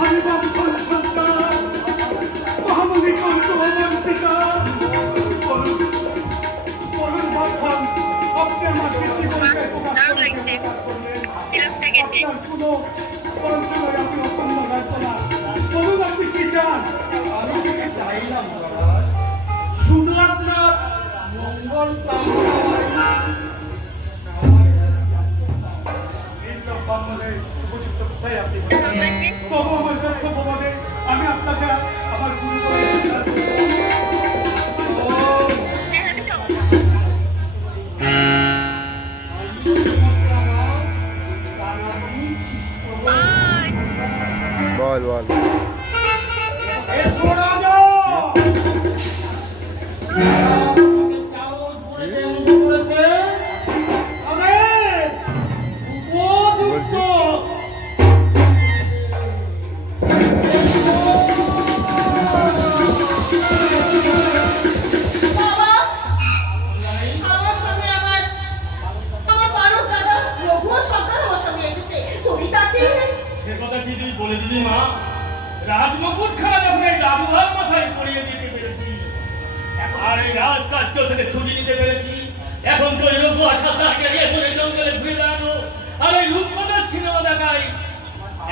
আমি বাপন সন্তান মহামণি কন্ত আমার পিতা বলুন বাপন আপনি আমার পিতৃপরিচয় প্রকাশ করলেন আপনার কোনো বঞ্চনায় আপনি অপন্ন ব্যর্থ না বলুন আপনি কি চান আমি কি চাইলাম শুধু আপনার মঙ্গল উপযুক্ত কোথায় আপনি তবু আমার কর্তব্য বলে আমি আপনাকে আমার গুরু বল বল রাজমকুট খাওয়া যখন এই দাদুভার মাথায় পড়িয়ে দিতে পেরেছি আর এই রাজকার্য থেকে ছুটি নিতে পেরেছি এখন তো এই রঘু আসাদাকে নিয়ে করে জঙ্গলে ঘুরে বেড়ানো আর এই রূপকথার সিনেমা দেখাই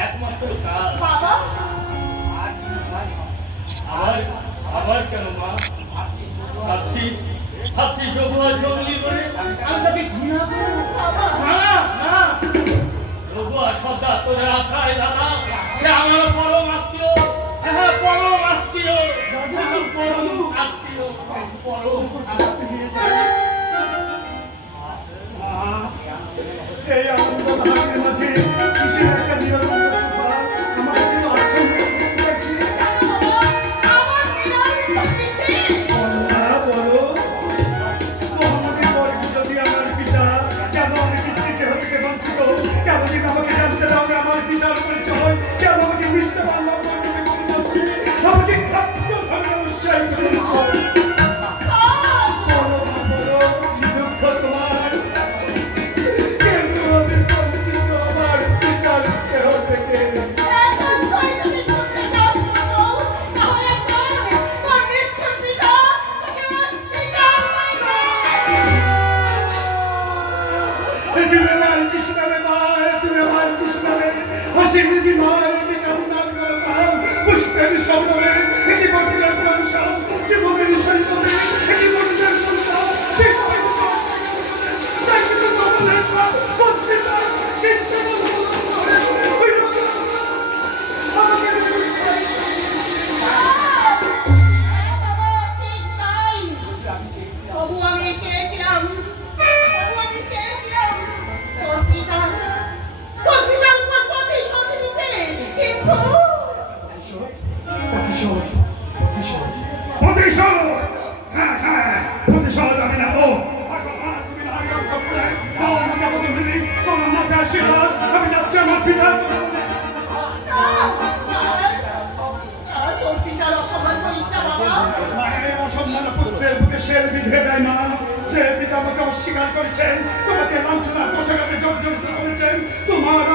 একমাত্র কাজ বাবা আবার কেন মা ভাবছিস রঘু আর জঙ্গলি করে আমি তাকে ঘৃণা করবো না না রঘু আসাদা তোদের আশায় দাদা সে আমার পরম আত্মীয় হ্যাঁ পরম আত্মীয় পরম আত্মীয় পরম এই আনন্দ ধারণের মাঝে কিসের একটা নিরন্তর আমার জন্য আচ্ছন্ন করতে পারছি বলো মোহাম্মদের পরে যদি আমার পিতা কেন আমি কিছু হতে বঞ্চিত কেমন আমাকে জানতে দাও আমার পিতার পরিচয় কেন আমাকে মিশতে পারলাম আমাকে খাদ্য ধরে উৎসাহিত করেছে পুষ্পের সৌরভে এটি বছরের কংসাল জীবনের সৈকতে এটি বছরের সন্তান আমি যাচ্ছি আমার পিতার অসম্মান পুত্রের বুকে শের বিধে দেয় মা যে পিতা আমাকে অস্বীকার করেছেন তোমাকে লাঞ্ছনা পোশাকাতে জর্জরিত করেছেন তোমার